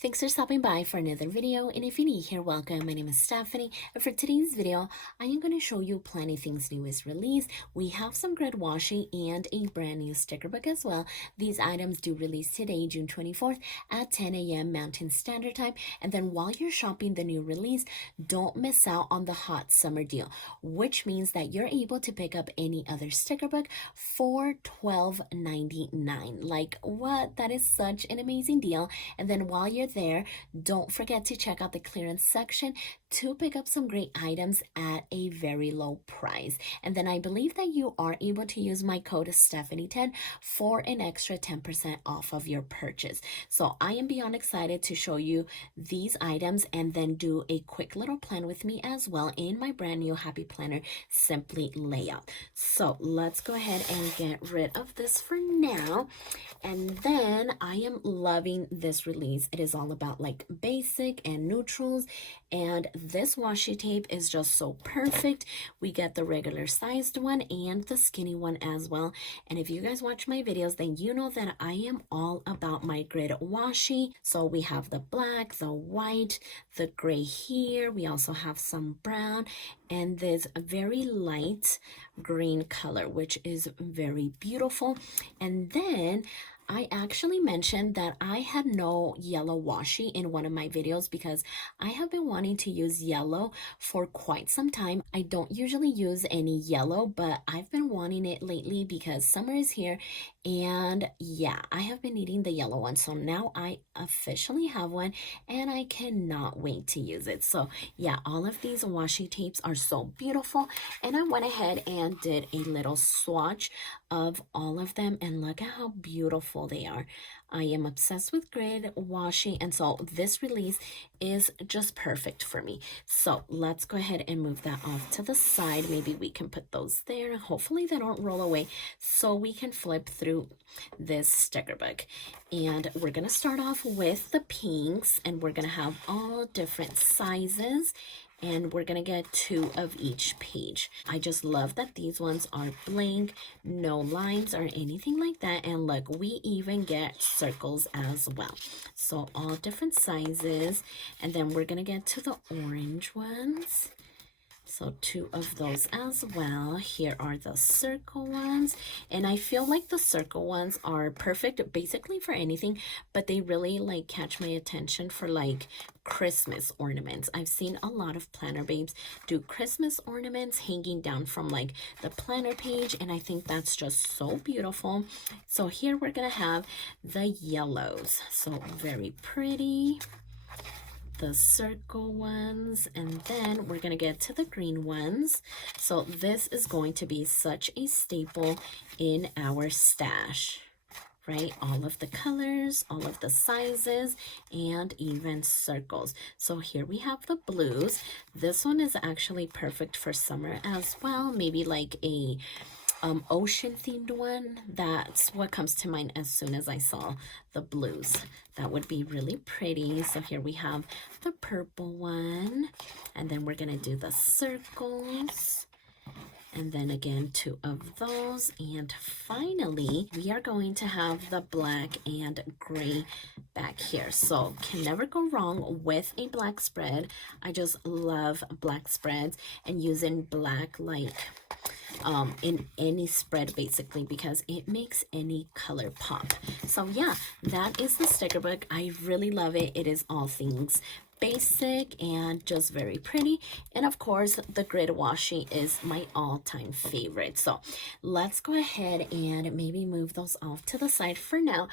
Thanks for stopping by for another video, and if you're new here, welcome. My name is Stephany, and for today's video, I am going to show you Planything's newest release. We have some grid washi and a brand new sticker book as well. These items do release today, June 24th at 10 a.m. Mountain Standard Time, and then while you're shopping the new release, don't miss out on the hot summer deal, which means that you're able to pick up any other sticker book for $12.99. Like, what? That is such an amazing deal. And then while you're there, don't forget to check out the clearance section to pick up some great items at a very low price. And then I believe that you are able to use my code Stephany10 for an extra 10% off of your purchase. So I am beyond excited to show you these items and then do a quick little plan with me as well in my brand new Happy Planner Simply layout. So let's go ahead and get rid of this for now. And then I am loving this release. It is all about like basic and neutrals, and this washi tape is just so perfect. We get the regular sized one and the skinny one as well. And if you guys watch my videos, then you know that I am all about my grid washi. So we have the black, the white, the gray here. We also have some brown and this very light green color, which is very beautiful. And then I actually mentioned that I had no yellow washi in one of my videos because I have been wanting to use yellow for quite some time. I don't usually use any yellow, but I've been wanting it lately because summer is here, and yeah, I have been needing the yellow one. So now I officially have one and I cannot wait to use it. So yeah, all of these washi tapes are so beautiful, and I went ahead and did a little swatch of all of them, and look at how beautiful they are. I am obsessed with grid washi, and so this release is just perfect for me. So let's go ahead and move that off to the side. Maybe we can put those there. Hopefully they don't roll away so we can flip through this sticker book. And we're gonna start off with the pinks, and we're gonna have all different sizes, and we're gonna get 2 of each page. I just love that these ones are blank, no lines or anything like that. And look, we even get circles as well. So all different sizes. And then we're gonna get to the orange ones. So 2 of those as well. Here are the circle ones. And I feel like the circle ones are perfect basically for anything, but they really like catch my attention for like Christmas ornaments. I've seen a lot of planner babes do Christmas ornaments hanging down from like the planner page, and I think that's just so beautiful. So here we're gonna have the yellows. So very pretty. The circle ones, and then we're gonna get to the green ones. So this is going to be such a staple in our stash, right? All of the colors, all of the sizes, and even circles. So here we have the blues. This one is actually perfect for summer as well. Maybe like a ocean themed one. That's what comes to mind as soon as I saw the blues. That would be really pretty. So here we have the purple one, and then we're gonna do the circles, and then again 2 of those, and finally we are going to have the black and gray back here. So can never go wrong with a black spread. I just love black spreads and using black like in any spread basically, because it makes any color pop. So yeah, that is the sticker book. I really love it. It is all things basic and just very pretty, and of course the grid washi is my all-time favorite. So let's go ahead and maybe move those off to the side for now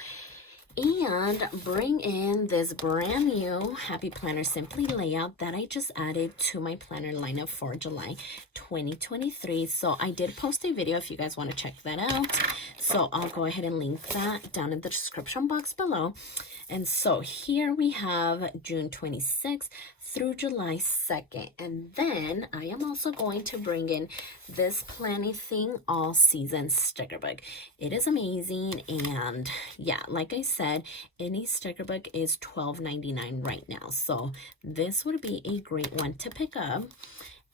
and bring in this brand new Happy Planner Simply layout that I just added to my planner lineup for July 2023. So I did post a video if you guys want to check that out. So I'll go ahead and link that down in the description box below. And so here we have June 26th through July 2nd. And then I am also going to bring in this Planything all season sticker book. It is amazing, and yeah, like I said, any sticker book is $12.99 right now. So this would be a great one to pick up.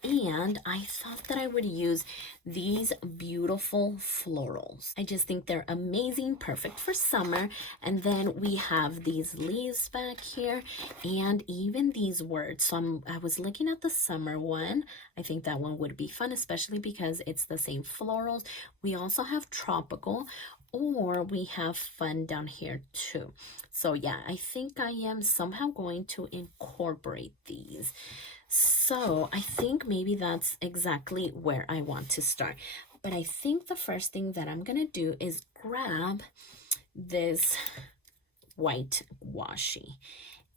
And I thought that I would use these beautiful florals. I just think they're amazing, perfect for summer. And then we have these leaves back here and even these words. So I was looking at the summer one. I think that one would be fun, especially because it's the same florals. We also have tropical, or we have fun down here too. So yeah, I think I am somehow going to incorporate these. So I think maybe that's exactly where I want to start. But I think the first thing that I'm gonna do is grab this white washi.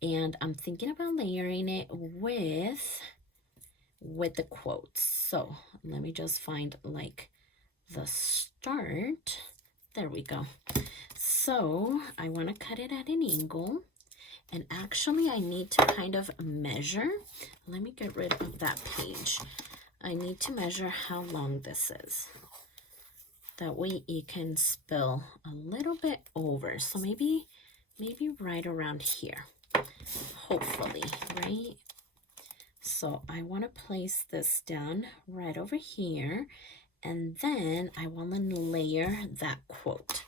And I'm thinking about layering it with the quotes. So let me just find like the start. There we go. So I want to cut it at an angle. And actually, I need to kind of measure. Let me get rid of that page. I need to measure how long this is. That way it can spill a little bit over. So maybe right around here. Hopefully, right? So I want to place this down right over here. And then I want to layer that quote.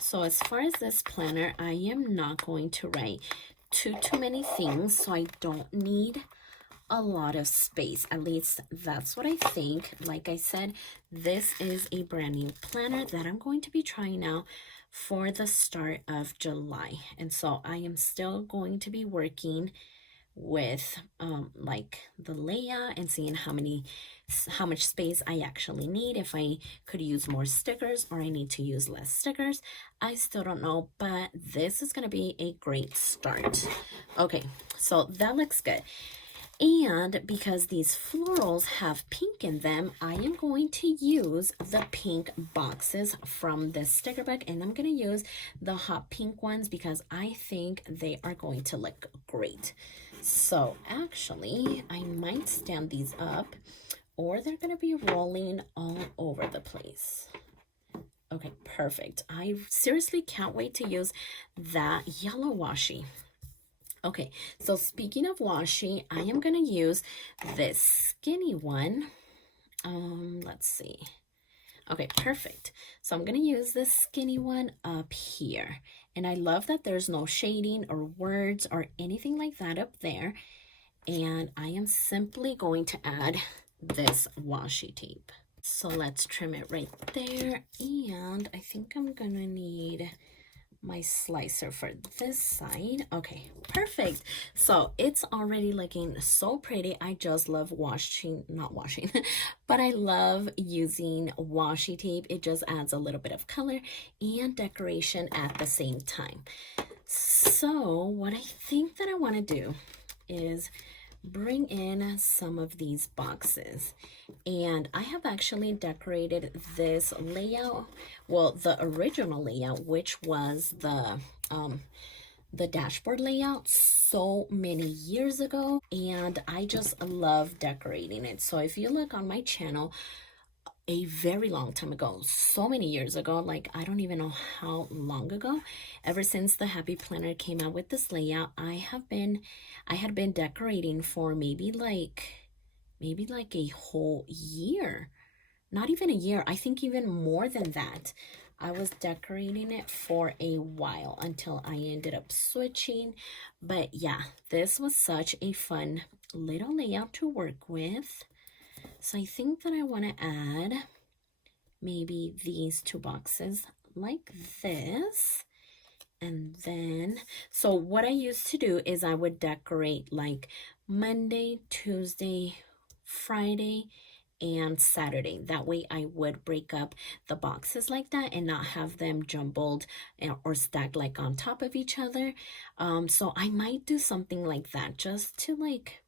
So as far as this planner, I am not going to write too many things, so I don't need a lot of space. At least that's what I think. Like I said, this is a brand new planner that I'm going to be trying out for the start of July. And so I am still going to be working with like the layout and seeing how much space I actually need, if I could use more stickers or I need to use less stickers. I still don't know, but this is going to be a great start. Okay, so that looks good. And because these florals have pink in them, I am going to use the pink boxes from this sticker book, and I'm going to use the hot pink ones because I think they are going to look great. So actually, I might stand these up or they're going to be rolling all over the place. Okay, perfect. I seriously can't wait to use that yellow washi. Okay, so speaking of washi, I am going to use this skinny one. Let's see. Okay, perfect. So I'm going to use this skinny one up here. And I love that there's no shading or words or anything like that up there. And I am simply going to add this washi tape. So let's trim it right there. And I think I'm going to need my slicer for this side. Okay, perfect. So it's already looking so pretty. I just love not washing, but I love using washi tape. It just adds a little bit of color and decoration at the same time. So what I think that I want to do is bring in some of these boxes, and I have actually decorated this layout, well, the original layout, which was the dashboard layout, so many years ago, and I just love decorating it. So if you look on my channel, a very long time ago, so many years ago, like I don't even know how long ago, ever since the Happy Planner came out with this layout, I had been decorating for maybe like a whole year. Not even a year, I think even more than that. I was decorating it for a while until I ended up switching. But yeah, this was such a fun little layout to work with. So I think that I want to add maybe these two boxes like this. And then, so what I used to do is I would decorate like Monday, Tuesday, Friday, and Saturday. That way I would break up the boxes like that and not have them jumbled or stacked like on top of each other. So I might do something like that just to like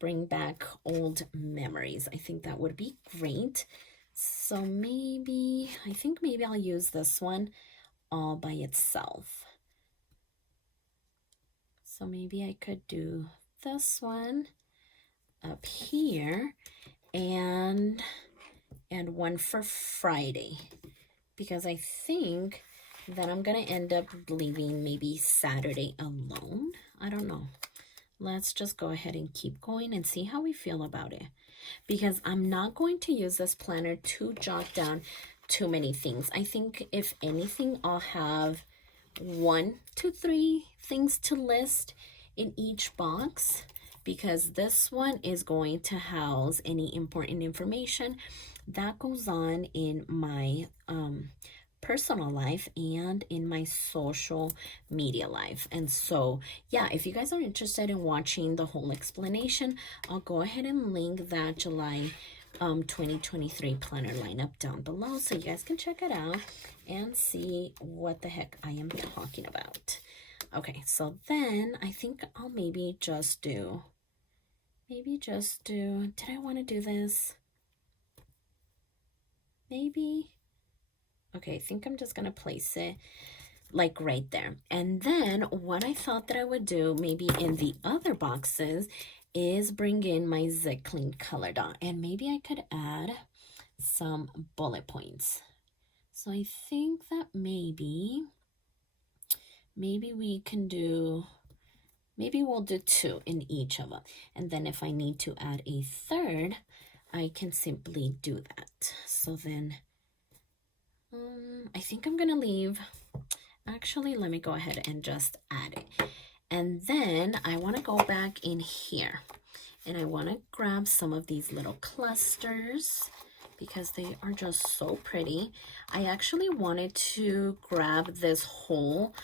bring back old memories. I think that would be great. So I think maybe I'll use this one all by itself. So maybe I could do this one up here and one for Friday, because I think that I'm gonna end up leaving maybe Saturday alone. I don't know. let's just go ahead and keep going and see how we feel about it. Because I'm not going to use this planner to jot down too many things. I think if anything, I'll have 1 to 3 things to list in each box, because this one is going to house any important information that goes on in my personal life and in my social media life. And so yeah, if you guys are interested in watching the whole explanation, I'll go ahead and link that July 2023 planner lineup down below, so you guys can check it out and see what the heck I am talking about. Okay, so then I think I'll maybe just do, did I want to do this? Maybe. Okay, I think I'm just gonna place it like right there. And then what I thought that I would do maybe in the other boxes is bring in my Zit Clean color dot, and maybe I could add some bullet points. So I think that maybe we can do, maybe we'll do 2 in each of them. And then if I need to add a third, I can simply do that. So then I think I'm gonna leave, actually, let me go ahead and just add it. And then I want to go back in here and I want to grab some of these little clusters because they are just so pretty. I actually wanted to grab this whole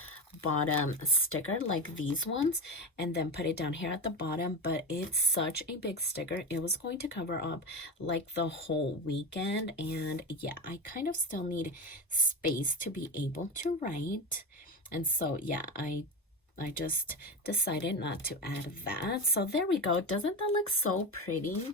bottom sticker like these ones and then put it down here at the bottom, but it's such a big sticker, it was going to cover up like the whole weekend, and yeah, I kind of still need space to be able to write. And so yeah, I just decided not to add that. So there we go. Doesn't that look so pretty?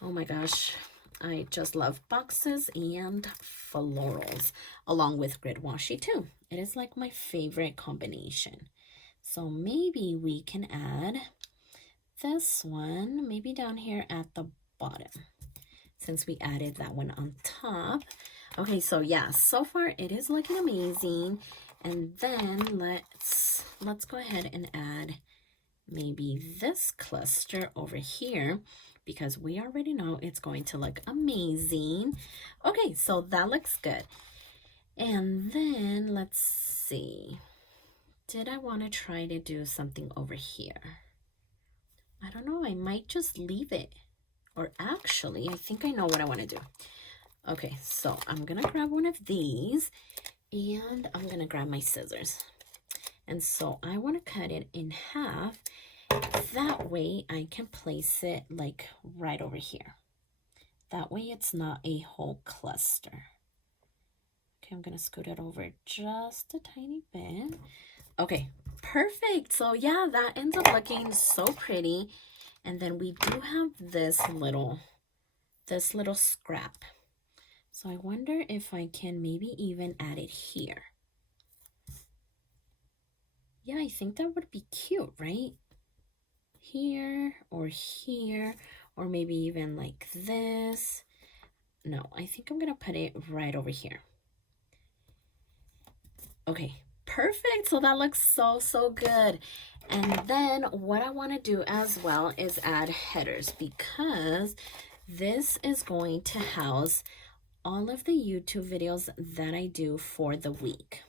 Oh my gosh, I just love boxes and florals along with grid washi too. It is like my favorite combination. So maybe we can add this one maybe down here at the bottom since we added that one on top. Okay, so yeah, so far it is looking amazing. And then let's go ahead and add maybe this cluster over here, because we already know it's going to look amazing. Okay, so that looks good. And then let's see, did I want to try to do something over here? I don't know, I might just leave it. Or actually, I think I know what I want to do. Okay, so I'm gonna grab one of these and I'm gonna grab my scissors. And so I want to cut it in half. That way I can place it like right over here. That way it's not a whole cluster. Okay, I'm gonna scoot it over just a tiny bit. Okay, perfect. So yeah, that ends up looking so pretty. And then we do have this little scrap. So I wonder if I can maybe even add it here. Yeah, I think that would be cute, right? Here, or maybe even like this. No, I think I'm gonna put it right over here. Okay, perfect. So that looks so good. And then what I want to do as well is add headers, because this is going to house all of the YouTube videos that I do for the week.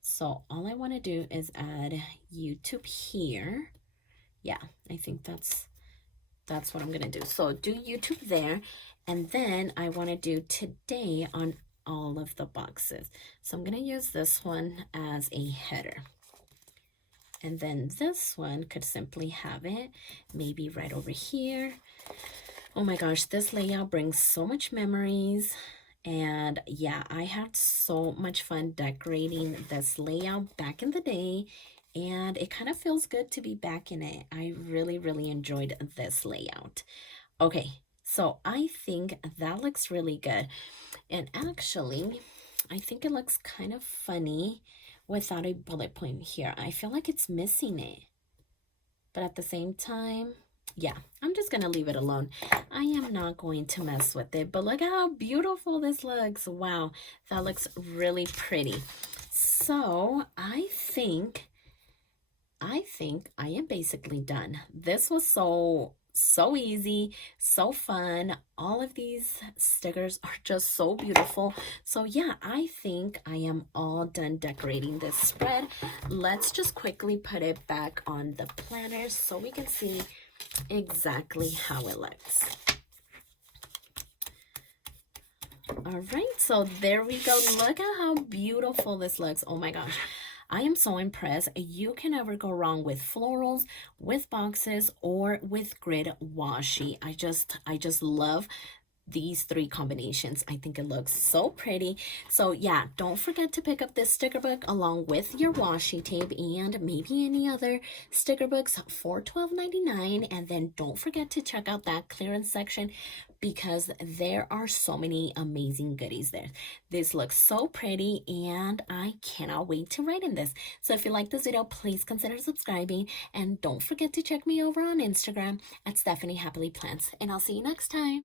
So all I want to do is add YouTube here. Yeah, I think that's what I'm gonna do. So do YouTube there, and then I want to do today on all of the boxes. So I'm gonna use this one as a header, and then this one could simply have it maybe right over here. Oh my gosh, this layout brings so much memories. And yeah, I had so much fun decorating this layout back in the day, and it kind of feels good to be back in it. I really enjoyed this layout. Okay, so I think that looks really good. And actually, I think it looks kind of funny without a bullet point here. I feel like it's missing it. But at the same time, yeah, I'm just gonna leave it alone. I am not going to mess with it, but look how beautiful this looks. Wow, that looks really pretty. So I think I think I am basically done. This was so easy, so fun. All of these stickers are just so beautiful. So yeah, I think I am all done decorating this spread. Let's just quickly put it back on the planner so we can see exactly how it looks. All right, so there we go. Look at how beautiful this looks. Oh my gosh, I am so impressed. You can never go wrong with florals, with boxes, or with grid washi. I just love these three combinations. I think it looks so pretty. So yeah, don't forget to pick up this sticker book along with your washi tape and maybe any other sticker books for $12.99. And then don't forget to check out that clearance section because there are so many amazing goodies there. This looks so pretty and I cannot wait to write in this. So if you like this video, please consider subscribing and don't forget to check me over on Instagram at stephanyhappilyplans. And I'll see you next time.